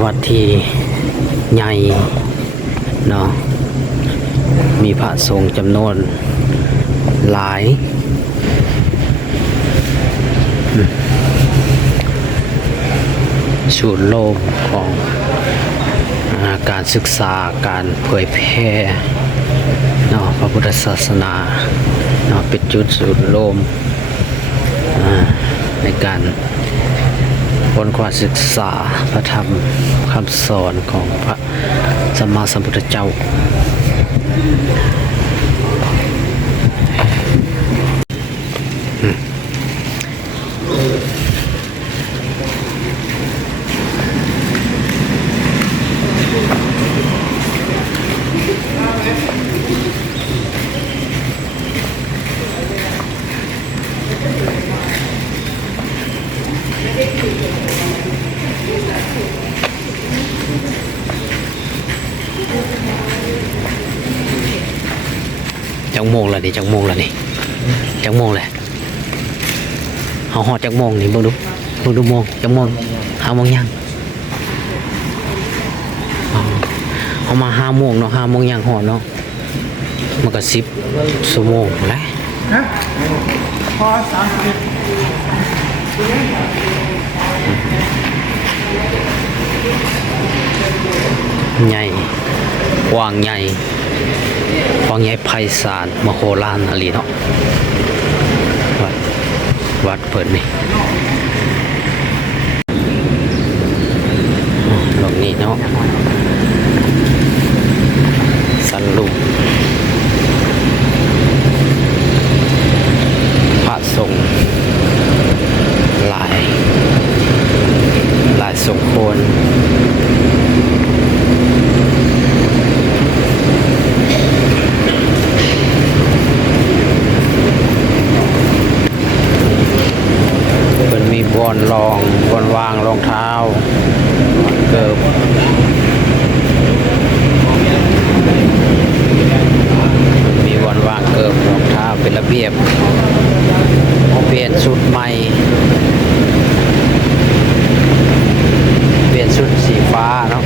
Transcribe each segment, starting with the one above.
วัดที่ใหญ่เนาะมีพระสงฆ์จำนวนหลายอืมศูนย์โลกของอาการศึกษาการเผยแพร่เนาะพระพุทธศาสนาเนาะเป็นจุดศูนย์โลมในการ นความศึกษาพระธรรมคำสอนของพระสัมมาสัมพุทธเจ้า จังโมงแล้วนี่จังโมงแล้วนี่จังโมงแหละเอาหอดจังโมงนี่เบิ่งดูเบิ่งดูโมงจังโมงห้าโมงยังอ๋อเอามาห้าโมงเนาะห้าโมงยังหอดเนาะมันก็สิบชั่วโมงแล้วฮะพอสามสิบใหญ่กว้างใหญ่ก วังใหญ่ไพศาลมโหฬารอะไรเนาะวัดวัดเปิดนี่ตรงนี้เนาะสันลุมพระสงฆ์หลาย หลายสมควร มันมีบอนรองบอนวางรองเท้า เกิบมีบอนวางเกิบรองเท้า เป็นระเบียบเปลี่ยนชุดใหม่ เปลี่ยนชุดสีฟ้าเนาะ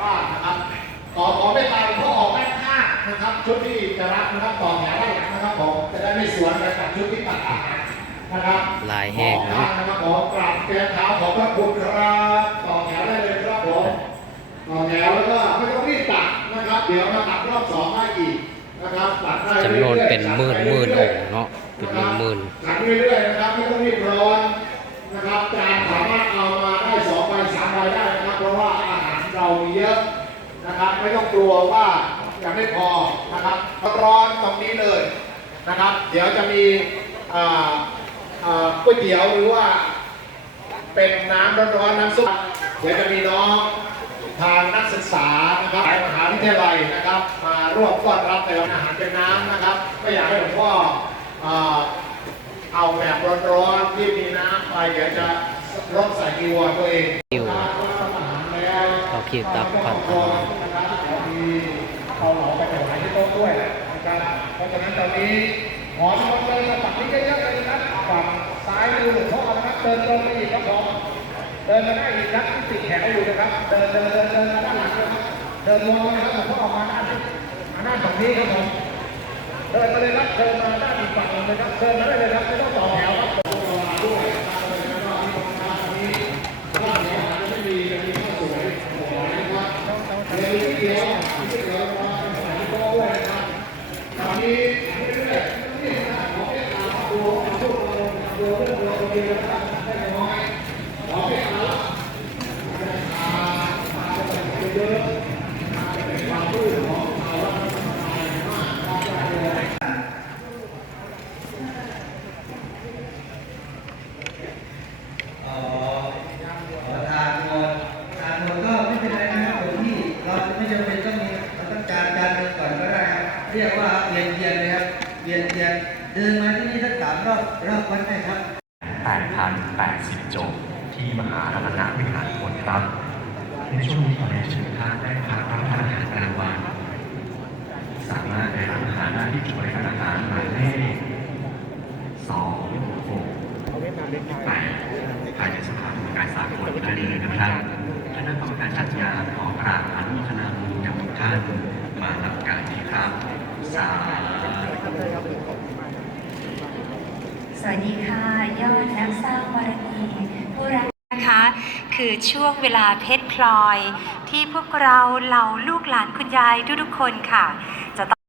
บ้านะครับต่อขอไม่ตายเขาออกด้านข้านะครับชุดที่จะรับนะครับต่อแถวด้านหลังนะครับผมจะได้ไม่สวนกันกับชุดที่ตัดอาหาร นะครับลายแห้งออกเนาะข้างนะครับขอกราบเตียนเท้าขอบพระคุณครับต่อแถวได้เลยครับผมต่อแถวแล้วก็ไม่ต้องรีบตัดนะครับ เดี๋ยวมาตัดรอบสองได้อีกนะครับตัดได้จำนวนรื่อยๆเป็นหมื่นหมื่นองค์เนาะเป็นหมื่นหมื่นตัดเรื่อยๆนะครับไม่ต้องรีบร้อนนะครับจานสามารถเอามาได้สองใบสามใบได้นะครับเพราะว่าอาหารเรามีเยอะนะครับ ไม่ต้องกลัวว่าจะไม่พอนะครับร้อนตรงนี้เลยนะครับ เดี๋ยวจะมีอ่าอ่า ก๋วยเตี๋ยวหรือว่าเป็นน้ำร้อนๆน้ำซุปเดี๋ยวจะมีน้องทางนักศึกษานะครับสายมหาวิทยาลัยนะครับ มาร่วมต้อนรับในวันอาหารเป็นน้ำนะครับไม่อยากให้หลวงพ่อเอ่อเอาแบบร้อนๆที่มีน้ำไปเดี๋ยวจะรดใส่กีวรตัวเองคิวแล้วเขาคิวตักพันอาหารนะครับเดี๋ยวมีเอาเหลาไปถวายที่โต๊ะด้วยนะครับเพราะฉะนั้นตอนนี้ หอมมันเลยมาฝักนี้เยอะๆเลยนะครับฝั่งซ้ายมือหลวงพ่อนะครับเดินตรงไปอีกครับผมเดินมาได้อีกครับที่ติดแถวอยู่นะครับ เดินเดินเดินเดินมาด้านหลังนะครับเดินวนนะครับหลวงพ่ออกมาด้านมาด้านฝั่งนี้ครับผมเดินมาเลยครับเดินมาด้านอีกฝั่งนึงเลยครับเดินมาได้เลยครับไม่ต้องต่อแถวครับผมเดี๋ยวเดี๋ยวเดี๋ยวมาถ่ายรูปด้วยนะครับตอนนี้เรื่อยๆนี่นะครับขอให้ตามดูดูดูดูเรื่องดูดีนะครับได้น้อยขอให้เอา อ๋อทานหมดทานหมดก็ไม่เป็นไรนะครับผมที่เราไม่จำเป็นต้องมีเราต้องการการเดินก่อนก็ได้ครับ เรียกว่าเวียนเทียนเลยครับเวียนเทียนเดินมาที่นี่สักสามรอบรอบวัดได้ครับ8,080โจบที่มหารัตนวิหารผลครับ ในช่วงนี้ขอเรียนเชิญท่านได้พักรับประทานอาหารกลางวัน สามารถไปร้านอาหารได้ที่บริการอาหารหมายเลขสองหกแปดภายในสภาผู้การสากลได้เลยนะครับคณะกรรมการจัดงานขอกราบอนุโมทนาบุญกับทุกท่านมารับการนี้ครับ สวัสดีค่ะ ยอดนักสร้างบารมีผู้รักนะคะคือช่วงเวลาเพชรพลอย ที่พวกเราเหล่าลูกหลานคุณยายทุกๆคนค่ะ จะต้อง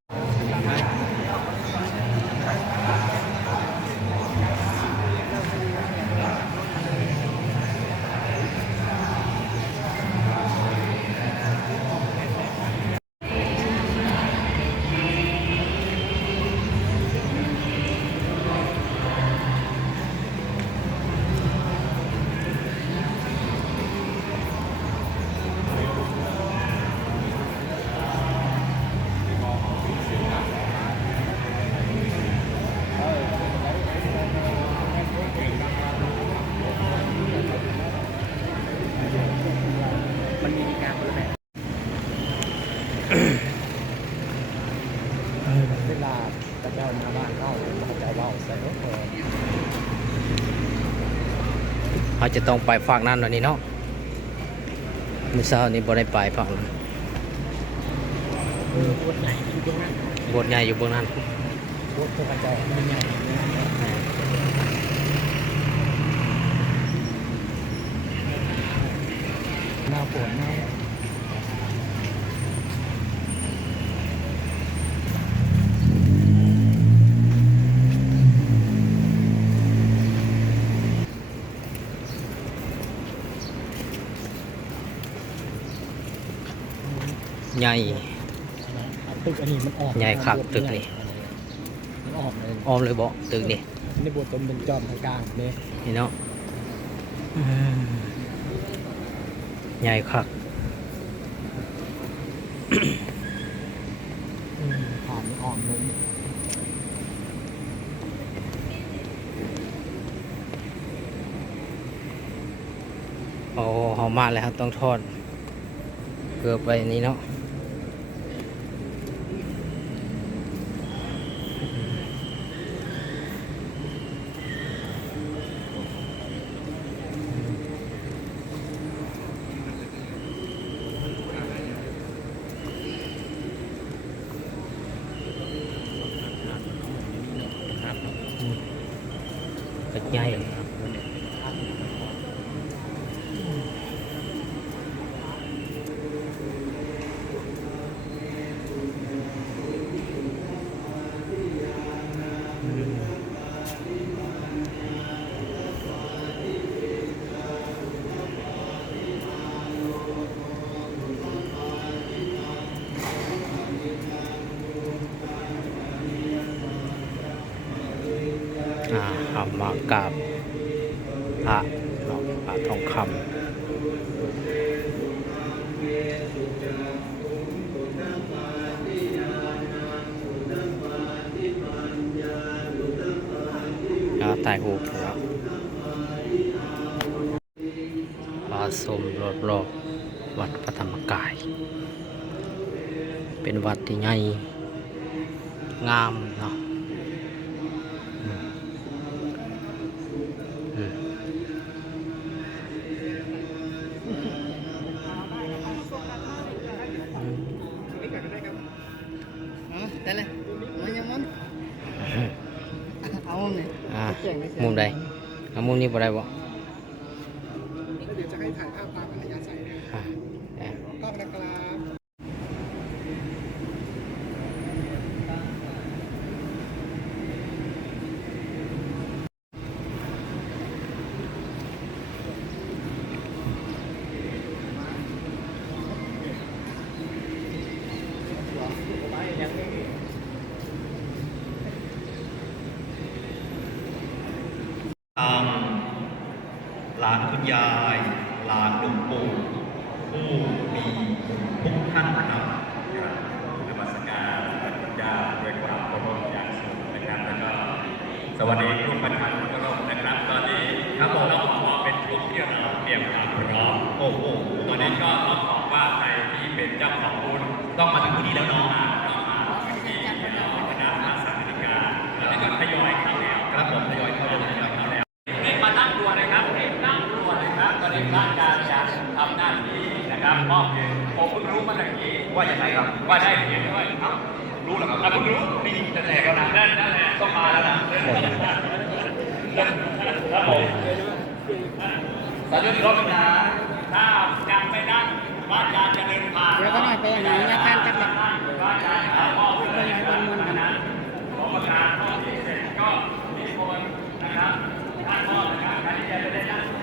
เวลาพระเจ้ามาบ้านเข้าพระเจ้าเล่าใส่รถเปิด เขาจะต้องไปฝั่งนั้นวันนี้เนาะมื้อเช้านี้บ่ได้ไปฝั่งนั้นรถไหนอยู่ตรงนั้นบทใหญ่อยู่บนนั้นรถพระเจ้าไม่ใหญ่หน้าฝนหน้า ญ่ตึกอันนี้มันออกใหญ่คักตึกนี่มันออกเลยอ้อมเลยบ่ตึกนี่ในบทตมเป็นจอมทางกลางเนี่ยนี่เนาะอืมใหญ่คักผ่านออกเลยโอ้เฮามาแล้วครับต้องทอดเกือบไปนี้เนาะตึกใหญ่ อ่าเอามา กราบพระเนาะพระทองคำแล้วตายหูครับปาสมรอบๆ วัดพระธรรมกาย เป็นวัดที่ใหญ่งามเนาะ มุมใดเอามุมนี้บ่ได้บ่เดี๋ยวจะให้ถ่ายภาพตามอัธยาศัยอ่าแหม่กล้องนะครับ ตามหลานคุณยาย หลานหลวงปู่ผู้มีทุกท่านครับนมัสการพระคุณยายด้วยความเคารพอย่างสูงนะครับแล้วก็สวัสดีทุกประธานเคารพนะครับ ตอนนี้ครับผมเราขอเป็นช่วงที่เราเตรียมความพร้อมโอ้โหตอนนี้ก็ต้องบอกว่าใครที่เป็นเจ้าของบุญต้องมาถึงที่นี่แล้วเนาะ ด้านการจะทำหน้าที่นะครับมอบเงินผมเพิ่งรู้เมื่อนี้ว่าอย่างไรครับ ว่าได้เงินด้วยเอ้ารู้เหรอครับอะพิ่รู้นี่จะแตกแล้วนะนั่นนั่นแหละต้องมาแล้วนะแล้วผมตอนนี้รบนะถ้ายังไม่นั่งบ้านการจะเดินผ่านเดี๋ยวก็หน่อยไปอย่างไงนะท่านกันหลังบ้านการหาพ่อเพื่อนนะครันั้นผมประกาศข้อที่เสร็จก็มีคนนะครับท่านพ่อนะครับการที่จะได้นั่ง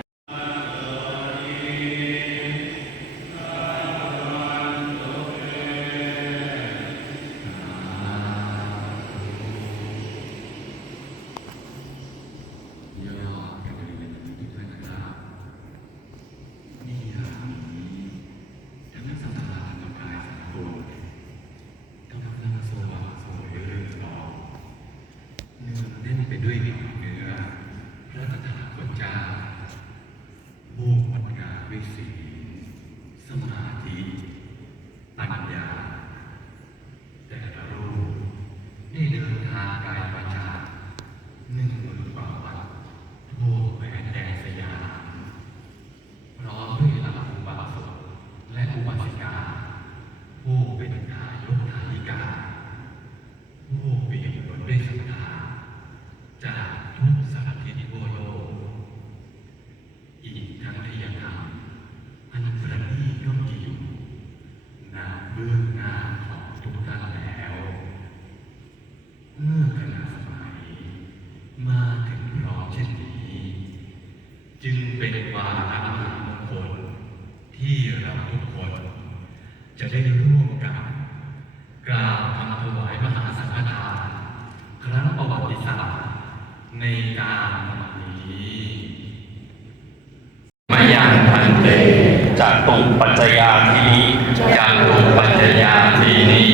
ตุปัจจยาทีนี้จากตุปัจจยาทีนี้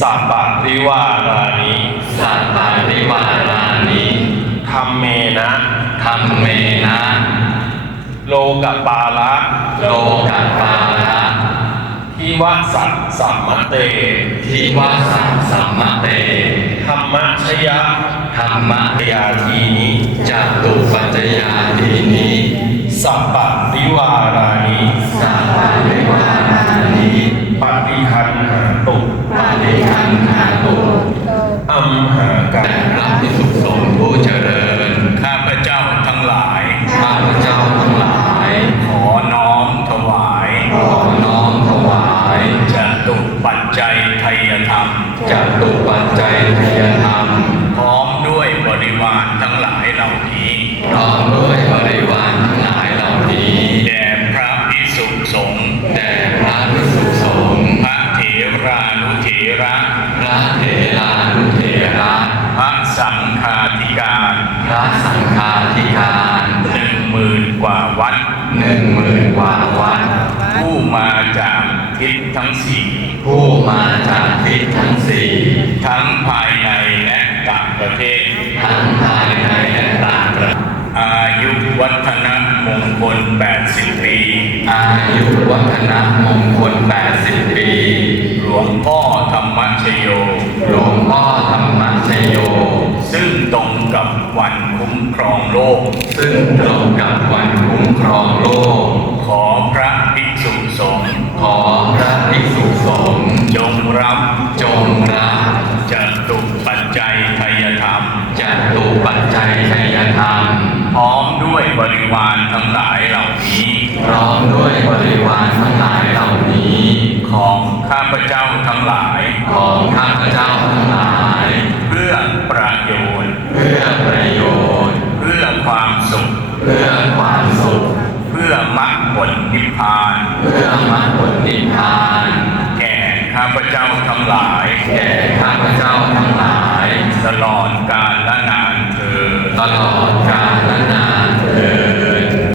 สัปปะริวารานิสัปปะริวารานิธรรมเมนะธรรมเมนะ โลกปาละโลกปาละทิวสัตสัมมเตทิวสัตสัมมเตธรรมชยะธรรมยาทีนี้จากตุปัจจยาทีนี้สัปปะริวารานิ สั มาจากทิศทั้งสี่ทั้งภายในและต่างประเทศ ทั้งภายในและต่างประเทศ อายุวัฒนะมงคล 80 ปี อายุวัฒนะมงคล 80 ปี หลวงพ่อธรรมชโย หลวงพ่อธรรมชโย ซึ่งตรงกับวันคุ้มครองโลก ซึ่งตรงกับวันคุ้มครองโลก บริวารทั้งหลายเหล่านี้พร้อมด้วยบริวารทั้งหลายเหล่านี้ ของข้าพเจ้าทั้งหลาย ของข้าพเจ้าทั้งหลาย เพื่อประโยชน์ เพื่อประโยชน์ เพื่อความสุข เพื่อความสุข เพื่อมรรคผลนิพพาน เพื่อมรรคผลนิพพานแก่ข้าพเจ้าทั้งหลายแก่ข้าพเจ้าทั้งหลาย ตลอดกาลและนานเธอญตลอด